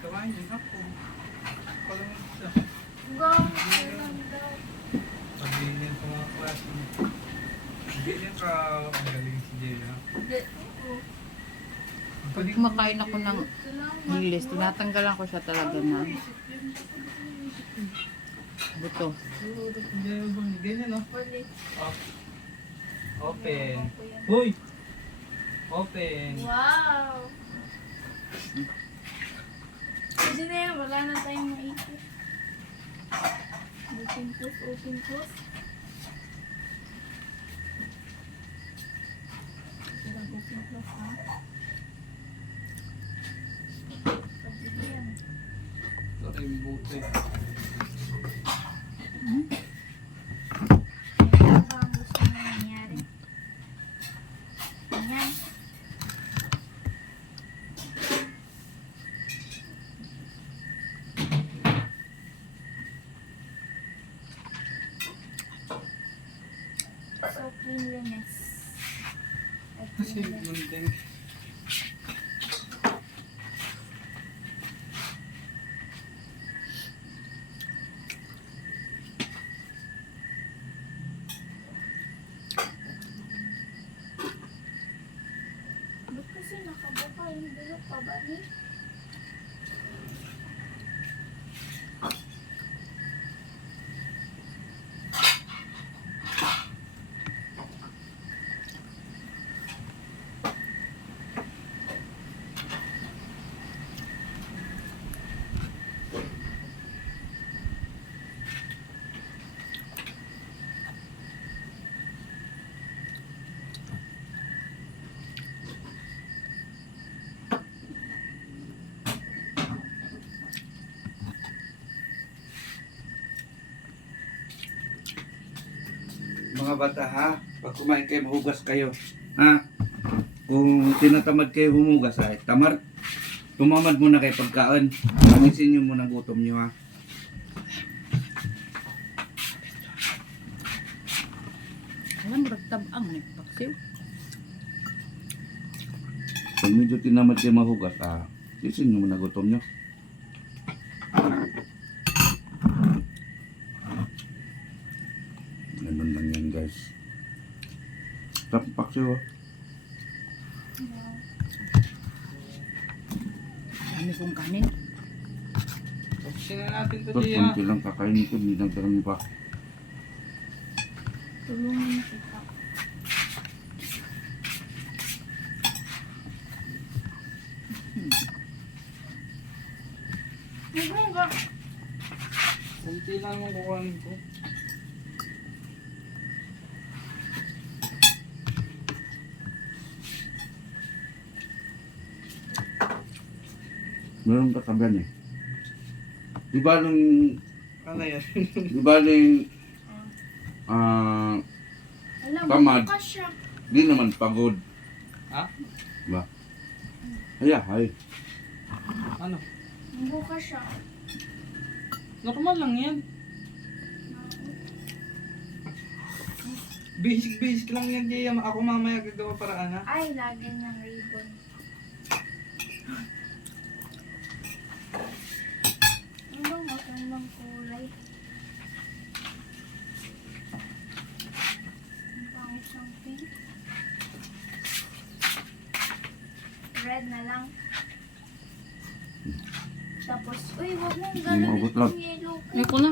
Kawain din ako. Palang isa. Gawin daw. Pag-iinit sa mga klase mo. Hindi niya ka magaling si Jela. Pag kumakain ako ng English, tinatanggalan ko siya talaga na buto. Ganyan no? Ulit. Open. Hoy! Open. Wow! Kasi na yan, wala na tayong maikot. Open close, open close. Parang open close, ha? Pag-ibig yan. Ito yung buti. Ano ba ang gusto mo nangyari? Ayan. So, cleanliness. At Kasi cleanliness. munting. Ba't kasi nakabuka yung bilog pa ba ni? Mga bata ha, pag kumain kayo, mahugas kayo. Ha? Kung tinatamad kayo humugas ay tumamad muna kayo pagkaon. Pamisin nyo muna gutom nyo ha. Alam, ragtabang nagpaksiw. Pag medyo tinamad kayo mahugas, sisin nyo muna gutom nyo. Ganun lang yan guys. Tapak siya oh. Dami kong kanin. Tapos na natin to Tapos Jela. konti lang kakainin ko, hindi lang tarang pa. Tulungan na kita. Magunga. Kunti lang ang kukuhanin ko. Meron kakabihan eh. Di ba nung, Ano yan? di ba nung, Alam, Tamad. bukas siya. di naman pagod. Ha? Ba? Ay. Ano? Bukas siya. Normal lang yan. Basic lang yan Jaya. Ako mamaya gagawa paraan ha. Ay, lagyan ng ribbon. Ano bang magandang kulay? Ang pangit ng pink. Red na lang. Tapos, uy, wag mong Umabot lang. ganun yung yellow ko. Ayoko na.